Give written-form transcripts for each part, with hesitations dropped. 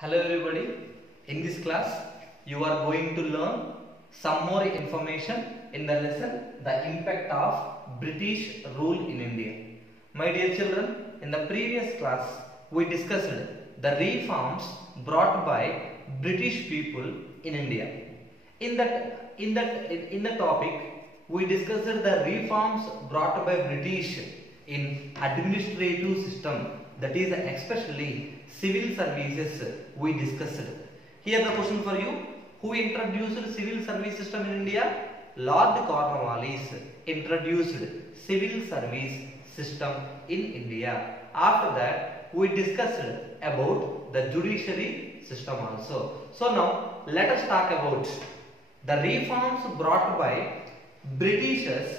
Hello everybody, in this class you are going to learn some more information in the lesson the impact of British rule in India. My dear children, in the previous class we discussed the reforms brought by British people in India. In the topic we discussed the reforms brought by British in administrative system, that is especially civil services we discussed. Here the question for you: who introduced civil service system in India? Lord Cornwallis introduced civil service system in India. After that we discussed about the judiciary system also. So now let us talk about the reforms brought by Britishers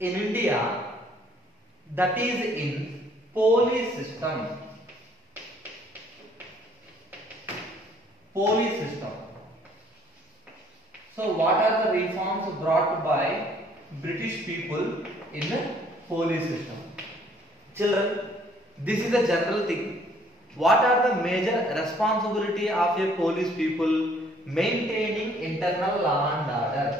in India, that is in police system. Police system. So what are the reforms brought by British people in the police system? Children, this is a general thing. What are the major responsibility of a police people? Maintaining internal law and order.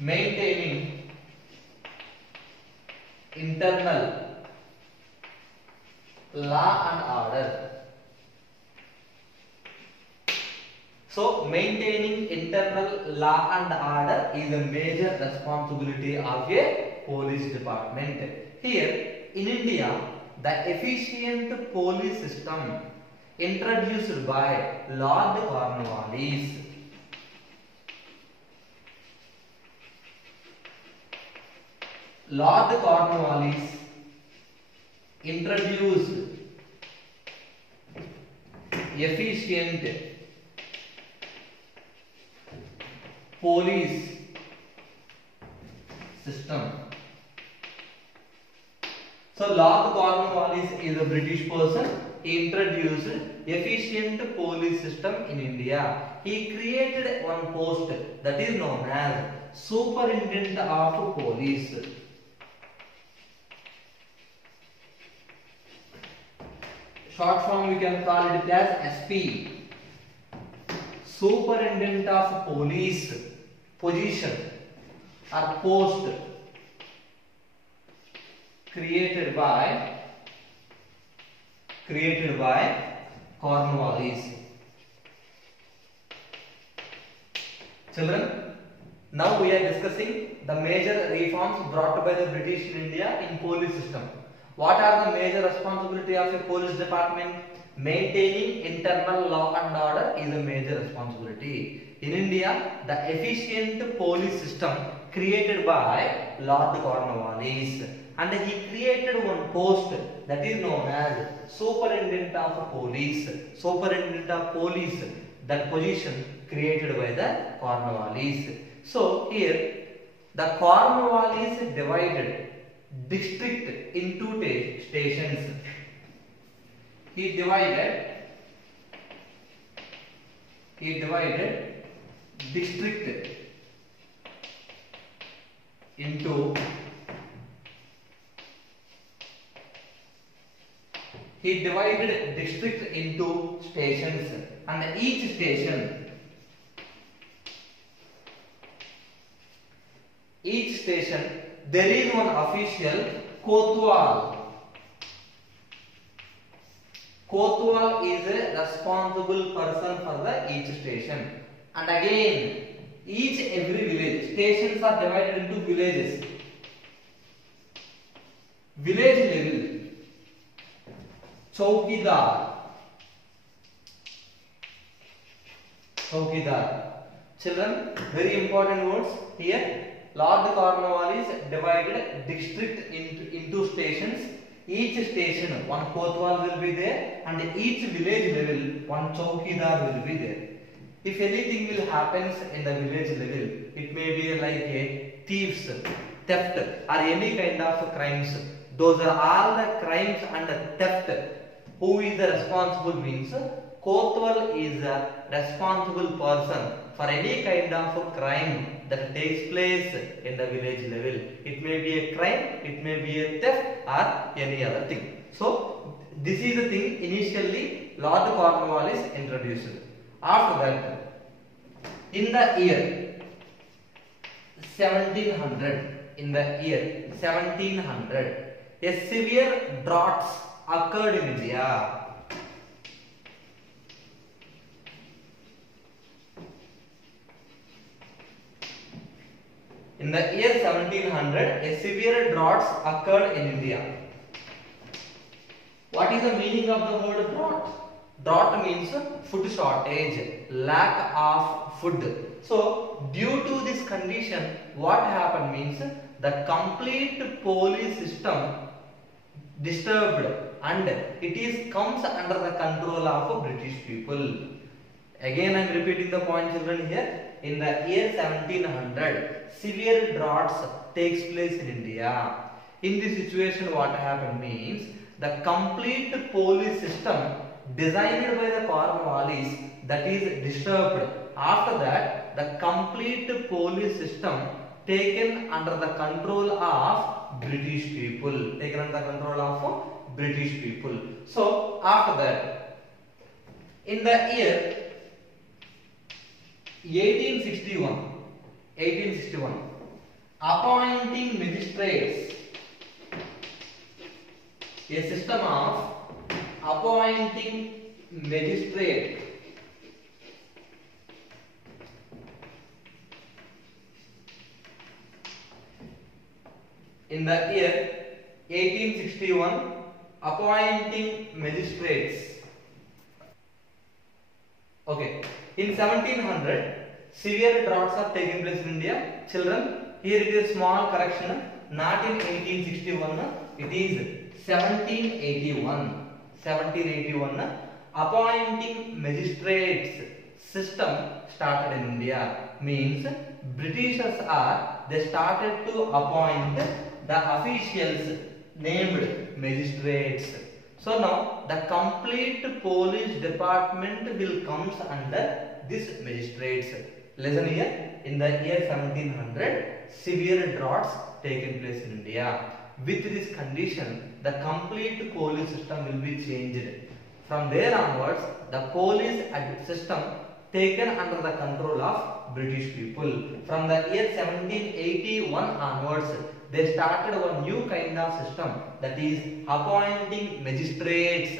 Maintaining internal law and order. So maintaining internal law and order is a major responsibility of a police department. Here in India, the efficient police system introduced by Lord Cornwallis. Lord Cornwallis introduced efficient police system. So Lord Cornwallis is a British person. He introduced efficient police system in India. He created one post that is known as Superintendent of Police. Short form we can call it as SP. Superintendent of Police position or post created by Cornwallis. Children, now we are discussing the major reforms brought by the British in India in police system. What are the major responsibility of a police department? Maintaining internal law and order is a major responsibility. In India, the efficient police system created by Lord Cornwallis, and he created one post that is known as Superintendent of Police. Superintendent of Police, that position created by the Cornwallis. So here the Cornwallis divided district into stations. He divided district into stations, and each station there is one official Kotwal. Kotwal is a responsible person for each station. And again, every village, stations are divided into villages. Village level, Chowkidar. Children, very important words here. Lord Cornwallis divided district into stations. Each station, one Kotwal will be there, and each village level, one Chowkidar will be there. If anything will happens in the village level, it may be like a thieves, theft, or any kind of crimes. Those are all the crimes and theft. Who is the responsible means Kotwal is a responsible person for any kind of crime that takes place in the village level. It may be a crime, it may be a theft or any other thing. So this is the thing initially Lord Cornwallis introduced. After that, in the year 1700, a severe droughts occurred in India. In the year 1700, a severe droughts occurred in India. What is the meaning of the word drought? Drought means food shortage, lack of food. So, due to this condition, what happened means the complete police system disturbed, and it is comes under the control of British people. Again, I am repeating the point, children, here. In the year 1700, severe droughts takes place in India. In this situation, what happened means the complete police system designed by the Cornwallis, that is disturbed. After that, the complete police system taken under the control of British people. So, after that, in the year 1861, appointing magistrates, a system of appointing magistrate in the year 1861, appointing magistrates. Okay, in 1700, severe droughts are taking place in India. Children, here it is a small correction. Not in 1861, it is 1781. Appointing magistrates system started in India. Means Britishers they started to appoint the officials named magistrates. So now the complete police department will comes under this magistrates. Listen here, in the year 1700, severe droughts taken place in India. With this condition, the complete police system will be changed. From there onwards, the police system taken under the control of British people. From the year 1781 onwards, they started one new kind of system, that is appointing magistrates.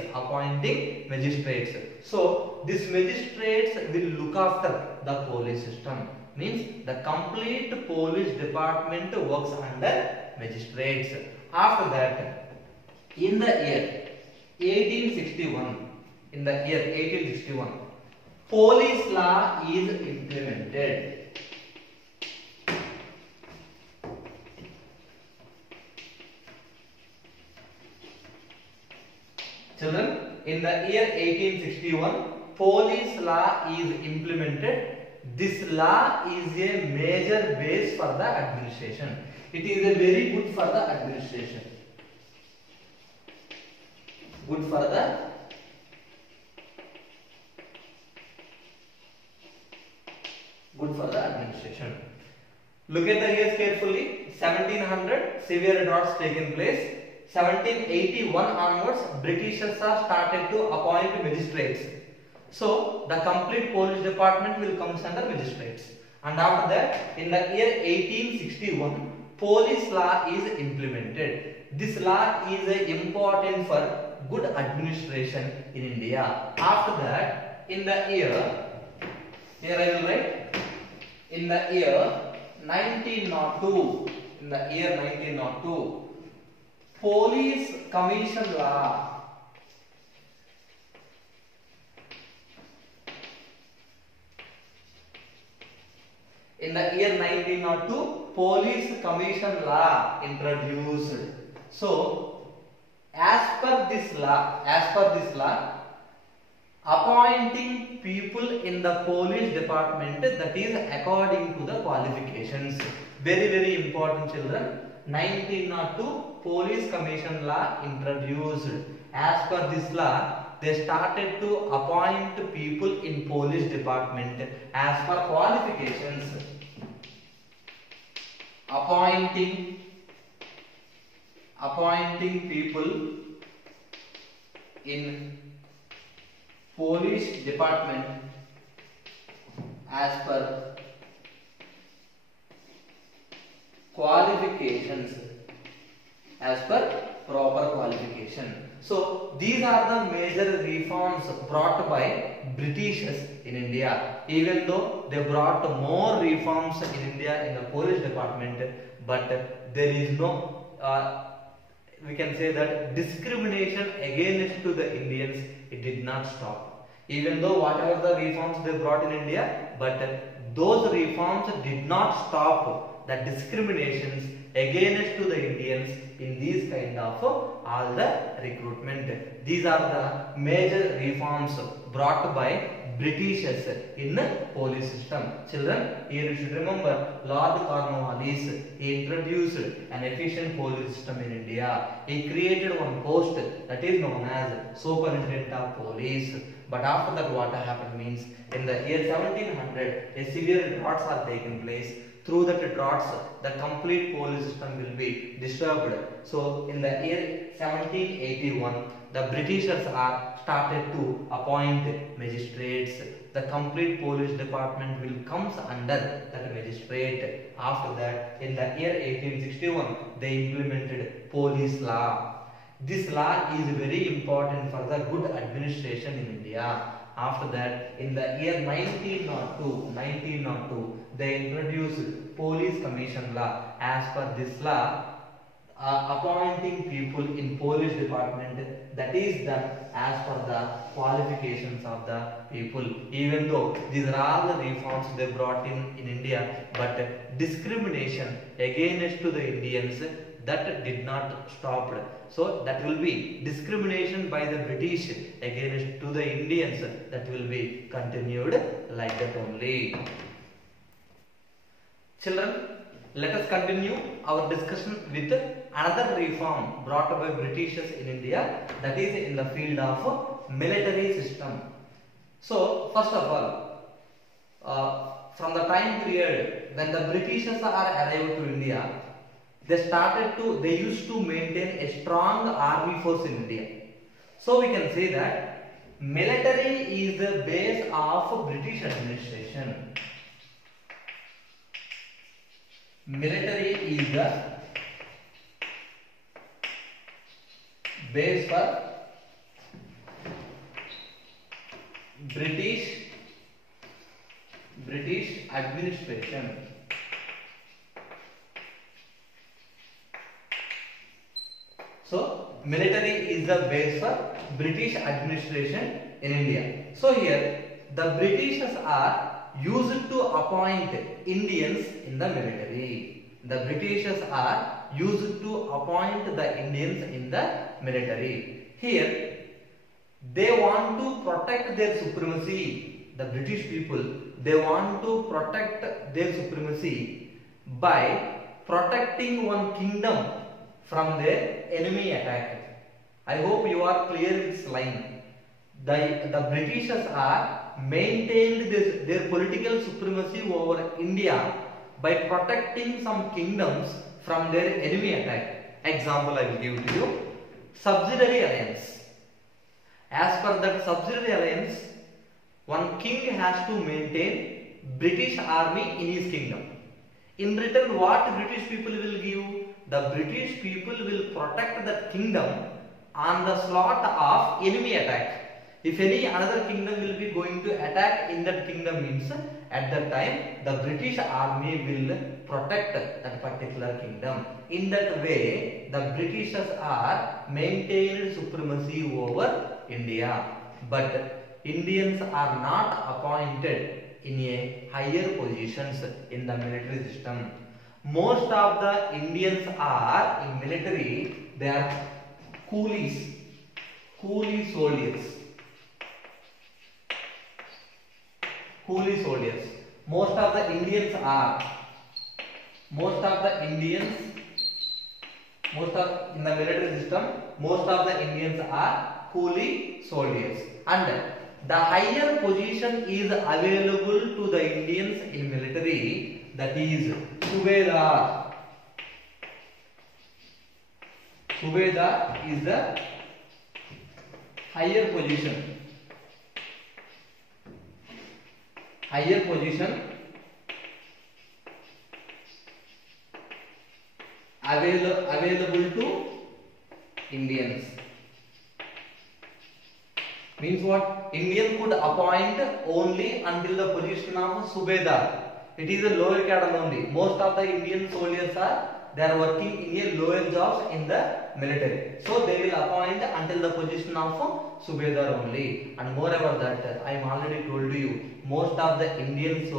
So these magistrates will look after the police system. Means the complete police department works under magistrates. After that, in the year 1861, police law is implemented. Children, in the year 1861, police law is implemented. This law is a major base for the administration. It is a very good for the administration. Good for the administration. Look at the years carefully. 1700, severe droughts taken place. 1781 onwards, Britishers are started to appoint magistrates. So the complete police department will come under magistrates. And after that, in the year 1861, police law is implemented. This law is important for good administration in India. After that, in the year, here I will write, in the year 1902, Police Commission Law in the year 1902, Police Commission Law introduced. So, as per this law, appointing people in the police department, that is according to the qualifications. Very, very important, children. 1902 Police Commission Law introduced. As per this law, they started to appoint people in police department as per qualifications. Appointing people in police department as per qualifications, as per proper qualification. So these are the major reforms brought by Britishers in India. Even though they brought more reforms in India in the police department, but there is no we can say that discrimination against to the Indians, it did not stop. Even though whatever the reforms they brought in India, but those reforms did not stop the discriminations against to the Indians in these kind of all the recruitment. These are the major reforms brought by Britishers in the police system. Children, here you should remember Lord Cornwallis. He introduced an efficient police system in India. He created one post that is known as Superintendent of Police. But after that, what happened means in the year 1700, a severe droughts are taken place. Through that droughts, the complete police system will be disturbed. So in the year 1781, the Britishers are started to appoint magistrates. The complete police department will comes under that magistrate. After that, in the year 1861, they implemented police law. This law is very important for the good administration in India. After that, in the year 1902, they introduced police commission law. As per this law, appointing people in police department, that is done as per the qualifications of the people. Even though these are all the reforms they brought in India, but discrimination against to the Indians, that did not stop. So that will be discrimination by the British against to the Indians, that will be continued like that only. Children, let us continue our discussion with another reform brought by Britishers in India, that is in the field of military system. So first of all, from the time period when the Britishers are arrived to India, they used to maintain a strong army force in India. So we can say that military is the base of British administration. Military is the base for British administration. So military is the base for British administration in India. So here the Britishers are used to appoint Indians in the military. The Britishers are used to appoint the Indians in the military. Here they want to protect their supremacy. The British people, they want to protect their supremacy by protecting one kingdom from their enemy attack. I hope you are clear with this line. The Britishers are maintained their political supremacy over India by protecting some kingdoms from their enemy attack. Example I will give to you. Subsidiary alliance. As per that subsidiary alliance, one king has to maintain British army in his kingdom. In return, what British people will give? The British people will protect that kingdom on the slot of enemy attack. If any another kingdom will be going to attack in that kingdom means, at that time the British army will protect that particular kingdom. In that way, the Britishers are maintained supremacy over India. But Indians are not appointed in a higher positions in the military system. Most of the Indians are in military, they are coolies, coolie soldiers. Coolie soldiers. Most of the Indians in the military system, most of the Indians are coolie soldiers. And the higher position is available to the Indians in military, that is Subedar. Subedar is the higher position available to Indians. Means what? Indian could appoint only until the position of Subedar. It is a lower cadre only. Most of the Indian soldiers are working in a lower jobs in the military. So they will appoint until the position of Subedar only. And moreover that I am already told you, most of the Indians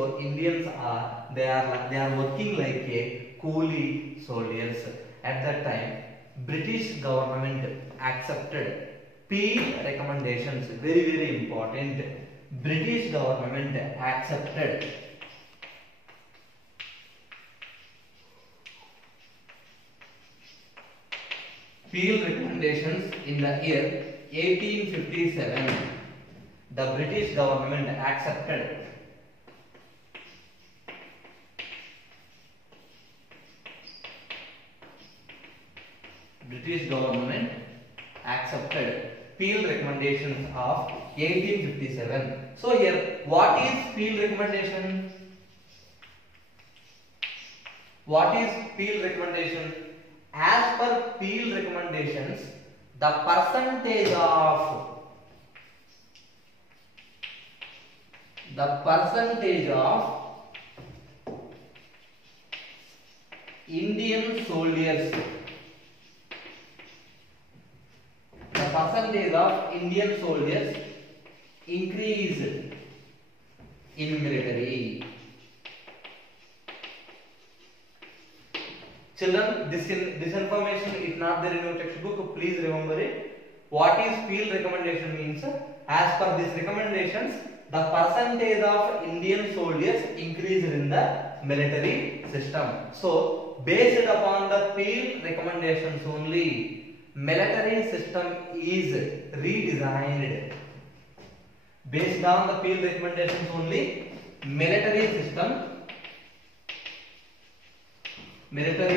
are working like a coolie soldiers. At that time, British government accepted Peel recommendations. Very, very important. British government accepted Peel recommendations in the year 1857. The British government accepted Peel recommendations of 1857. So here, what is Peel recommendation? What is Peel recommendation? As per Peel recommendations, the percentage of Indian soldiers, increased in military. Children, this information is not there in your textbook. Please remember it. What is Peel recommendation means? As per these recommendations, the percentage of Indian soldiers increased in the military system. So, based upon the Peel recommendations only, military system is redesigned. Based on the Peel recommendations only, military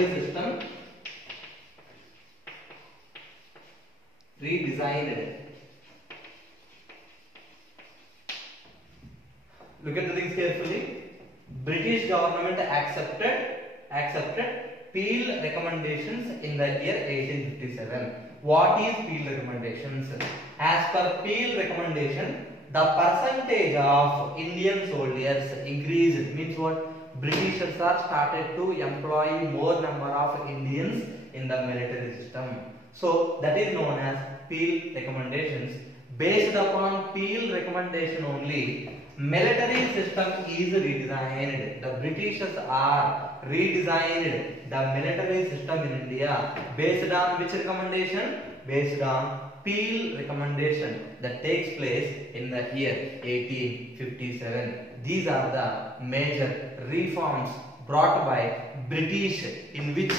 system redesigned. Look at the things carefully. British government accepted Peel recommendations in the year 1857. What is Peel recommendations? As per Peel recommendation, the percentage of Indian soldiers increased. Means what? Britishers are started to employ more number of Indians in the military system. So that is known as Peel recommendations. Based upon Peel recommendation only, military system is redesigned. The Britishers are redesigned the military system in India. Based on which recommendation? Based on Peel recommendation that takes place in the year 1857. These are the major reforms brought by British in which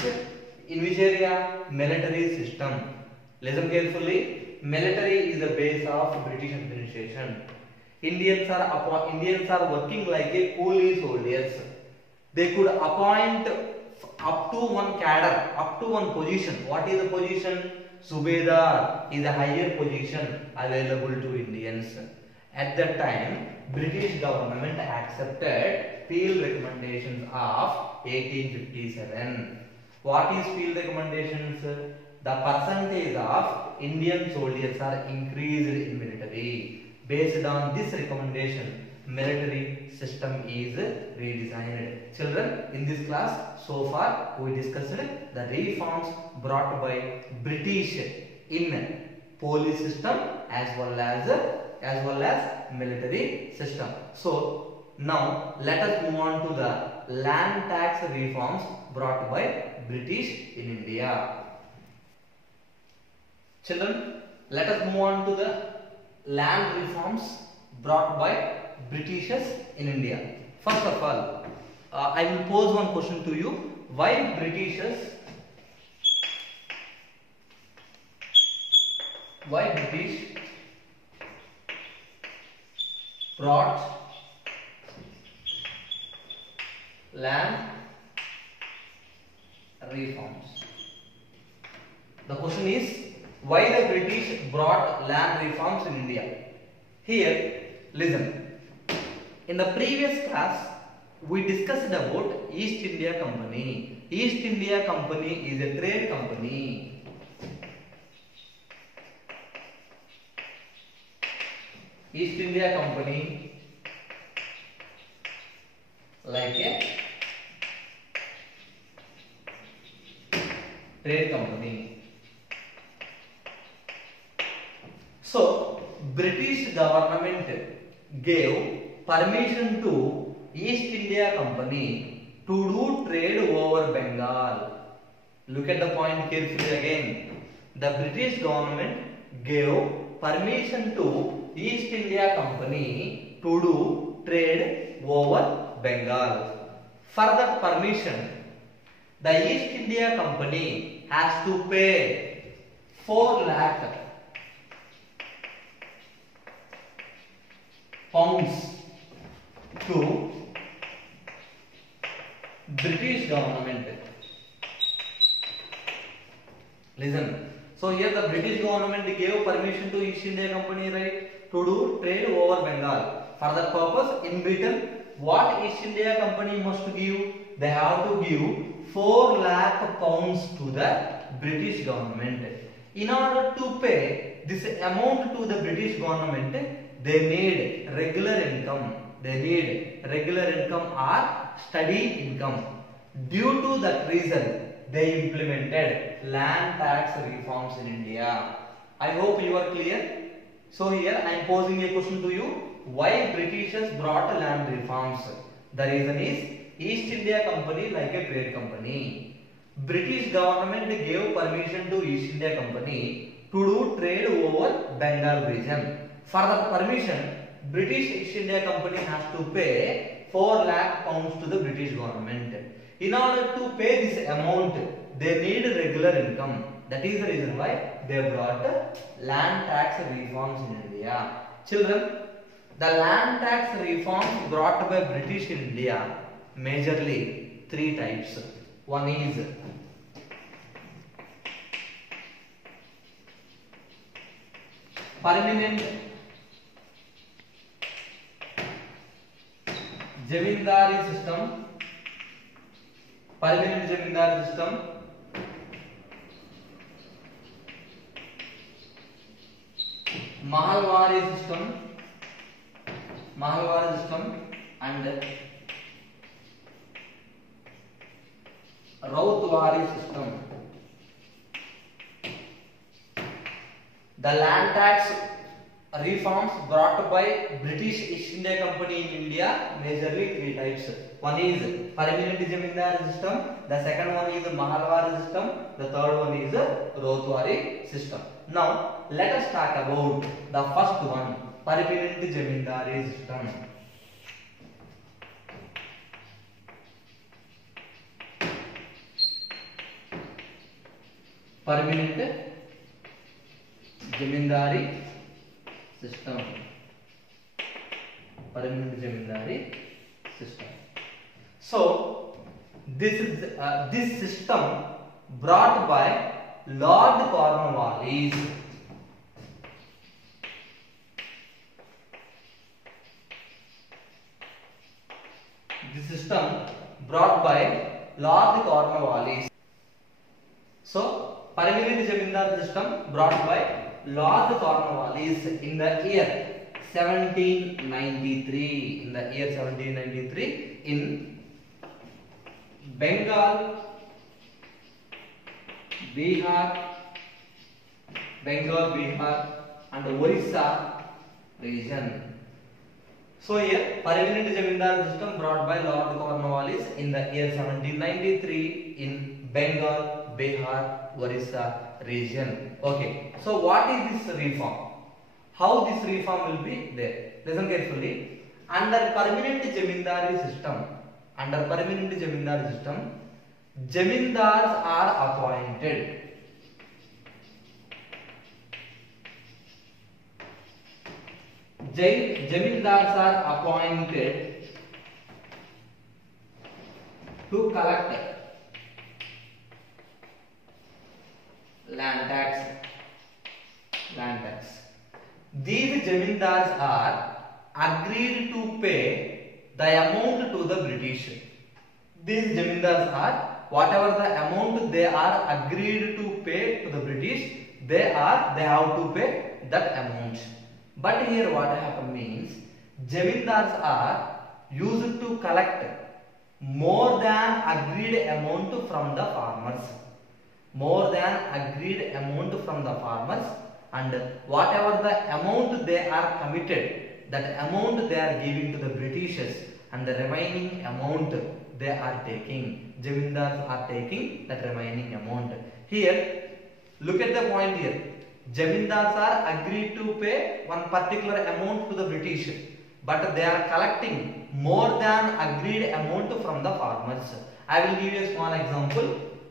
area? Military system. Listen carefully. Military is the base of British administration. Indians are working like a coolie soldiers. They could appoint up to one cadre, up to one position. What is the position? Subedar is a higher position available to Indians. At that time, British government accepted Peel recommendations of 1857. What is Peel recommendations? The percentage of Indian soldiers are increased in military. Based on this recommendation, military system is redesigned. Children, in this class, so far we discussed the reforms brought by British in police system as well as military system. So now let us move on to the land tax reforms brought by British in India. Children, let us move on to the land reforms brought by Britishers in India. First of all, I will pose one question to you. Why British brought land reforms? The question is, Why the British brought land reforms in India? Here, listen. In the previous class, we discussed about East India Company. East India Company is a trade company. East India Company like a trade company. So British government gave permission to East India Company to do trade over Bengal. Look at the point carefully again. The British government gave permission to East India Company to do trade over Bengal. For that permission, the East India Company has to pay 4 lakh pounds to British government. Listen. So here the British government gave permission to East India Company, right, to do trade over Bengal. For that purpose, in Britain, what East India Company must give? They have to give 4 lakh pounds to the British government. In order to pay this amount to the British government, they need regular income. They need regular income or steady income. Due to that reason, they implemented land tax reforms in India. I hope you are clear. So here I am posing a question to you. Why Britishers brought land reforms? The reason is East India Company like a trade company. British government gave permission to East India Company to do trade over Bengal region. For the permission, British East India Company has to pay 4 lakh pounds to the British government. In order to pay this amount, they need regular income. That is the reason why they brought land tax reforms in India. Children, the land tax reforms brought by British in India majorly 3 types. One is permanent Zamindari system, permanent Zamindari system, Mahalwari system, and Rautwari system. The land tax reforms brought by British East India Company in India majorly 3 types. One is permanent Zamindari system, the second one is Mahalwari system, the third one is Rautwari system. Now let us talk about the first one, permanent Zamindari system. Permanent Zamindari system. Permanent Zamindari system. So this is this system brought by Lord Cornwallis. This system brought by Lord Cornwallis. So permanent Zamindari system brought by Lord Cornwallis in the year 1793. In the year 1793 in Bengal, Bihar, and Orissa region. So here permanent Zamindari system brought by Lord Cornwallis in the year 1793 in Bengal, Bihar, Orissa region. Okay, so what is this reform? How this reform will be there? Listen carefully. Under permanent Zamindari system, Zamindars are appointed. Zamindars are appointed to collect land tax. these zamindars are agreed to pay the amount to the British. These zamindars are, whatever the amount they are agreed to pay to the British, they have to pay that amount. But here what happened means, zamindars are used to collect more than agreed amount from the farmers. More than agreed amount from the farmers, and whatever the amount they are committed, that amount they are giving to the Britishers, and the remaining amount they are taking. Zamindars are taking that remaining amount. Here, look at the point here. Zamindars are agreed to pay one particular amount to the British, but they are collecting more than agreed amount from the farmers. I will give you a small example.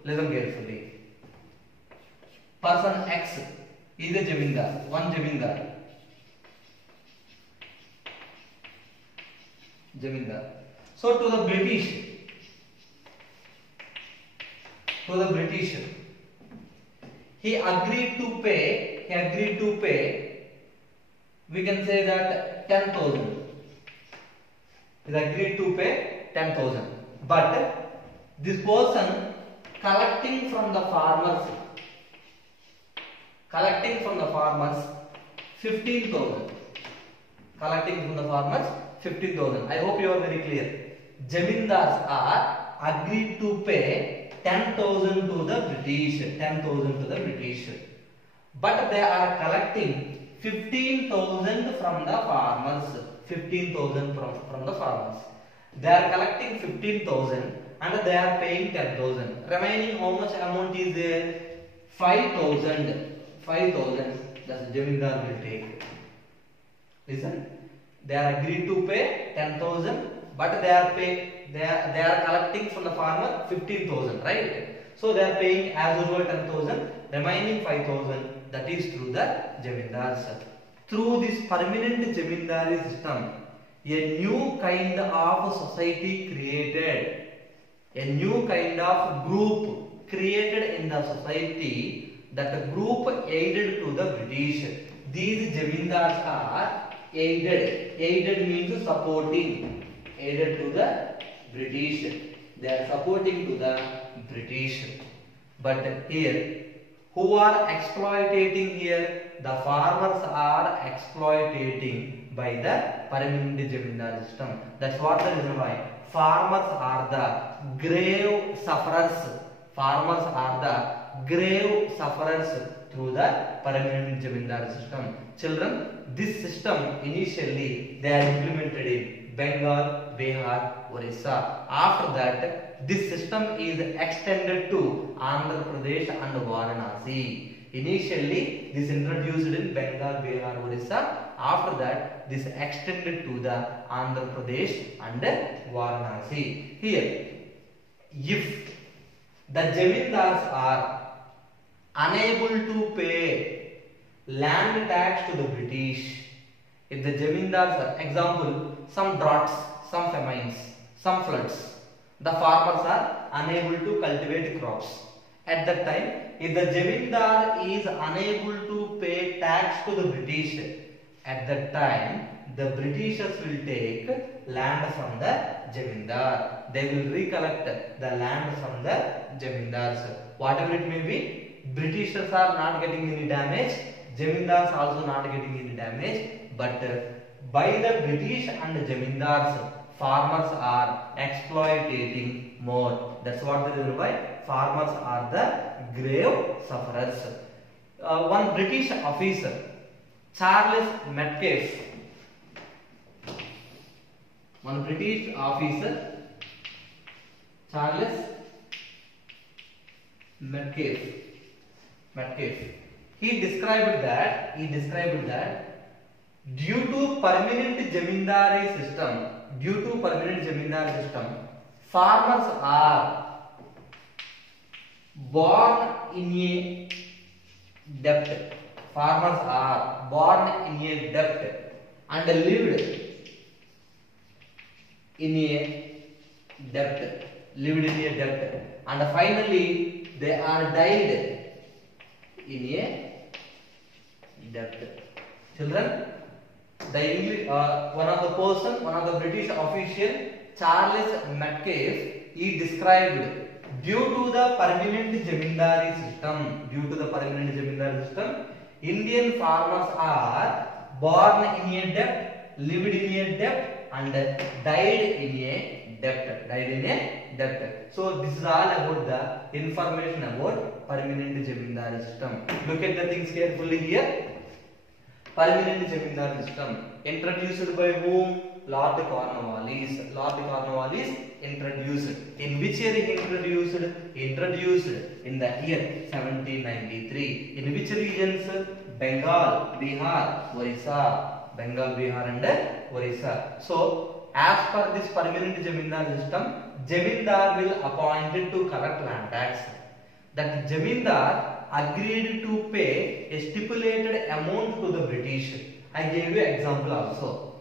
Listen carefully. Person X is a zamindar, one zamindar. So to the British, he agreed to pay, we can say that 10,000. He agreed to pay 10,000. But this person collecting from the farmers 15,000. Collecting from the farmers 15,000. I hope you are very clear. Zamindars are agreed to pay 10,000 to the British. 10,000 to the British. But they are collecting 15,000 from the farmers. 15,000 from the farmers. They are collecting 15,000 and they are paying 10,000. Remaining how much amount is there? 5,000. 5,000 that the zamindar will take. Listen, they are agreed to pay 10,000, but they are collecting from the farmer 15,000, right? So they are paying as usual 10,000. Remaining 5,000, that is through the zamindars. Through this permanent zamindari system, a new kind of society created, a new kind of group created in the society. That group aided to the British. These zamindars are aided. Aided means supporting. Aided to the British. They are supporting to the British. But here, who are exploiting here? The farmers are exploiting by the permanent zamindar system. That's what the reason why. Farmers are the grave sufferers. Farmers are the grave sufferers through the permanent zamindar system. Children, this system initially they are implemented in Bengal, Bihar, Orissa. After that, this system is extended to Andhra Pradesh and Varanasi. Initially, this introduced in Bengal, Bihar, Orissa. After that, this extended to the Andhra Pradesh and Varanasi. Here, if the zamindars are unable to pay land tax to the British, if the zamindars, example, some droughts, some famines, some floods, the farmers are unable to cultivate crops. At that time, if the zamindar is unable to pay tax to the British, at that time, the Britishers will take land from the zamindar. They will recollect the land from the zamindars. Whatever it may be, Britishers are not getting any damage, zamindars also not getting any damage, but by the British and zamindars, farmers are exploiting more. That's what the reason why farmers are the grave sufferers. One British officer, Charles Metcalfe, he described that due to permanent zamindari system, farmers are born in a debt. Farmers are born in a debt and lived in a debt, and finally they are died in a debt. Children, the English, one of the British official, Charles Metcalfe, he described due to the permanent zamindari system, Indian farmers are born in a debt, lived in a debt, and died in a debt. So this is all about the information about permanent zamindari system. Look at the things carefully here. Permanent zamindari system introduced by whom? Lord Cornwallis. Lord Cornwallis introduced. In which year he introduced? Introduced in the year 1793. In which regions? Bengal, Bihar, Orissa. Bengal, Bihar and Orissa. So, as per this permanent zamindar system, zamindar will appointed to collect land tax. That zamindar agreed to pay a stipulated amount to the British. I gave you example also.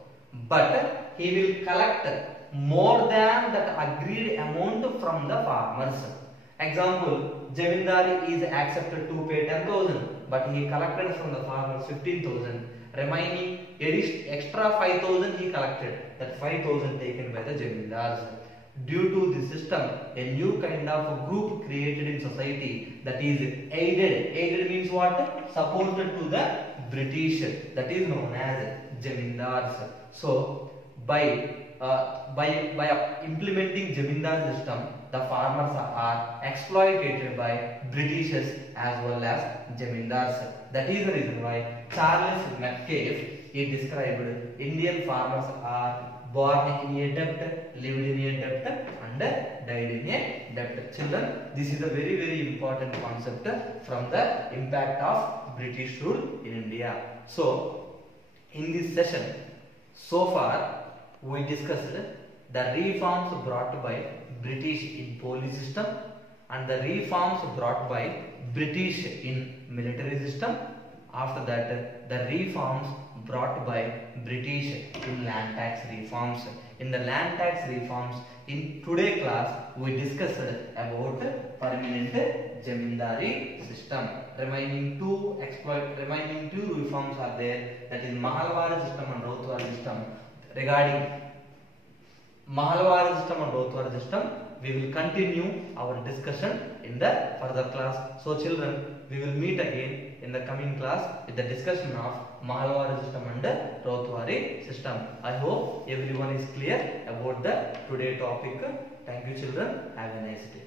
But he will collect more than that agreed amount from the farmers. Example, zamindari is accepted to pay 10,000, but he collected from the farmers 15,000. Remaining extra 5,000 he collected. That 5,000 taken by the zamindars. Due to this system, a new kind of group created in society, that is aided. Aided means what? Supported to the British. That is known as zamindars. So by implementing zamindar system, the farmers are exploited by Britishers as well as zamindars. That is the reason why Charles Metcalfe, he described Indian farmers are born in a debt, lived in a debt, and died in a debt. Children, this is a very, very important concept from the impact of British rule in India. So, in this session, so far we discussed the reforms brought by British in police system and the reforms brought by British in military system. After that, the reforms brought by British in land tax reforms. In the land tax reforms, in today's class, we discussed about permanent zamindari system. Remaining two reforms are there, that is Mahalwar system and Rautwar system. Regarding Mahalwar system and Rautwar system, we will continue our discussion in the further class. So children, we will meet again in the coming class with the discussion of Mahalwar system and Rautwari system. I hope everyone is clear about the today topic. Thank you children. Have a nice day.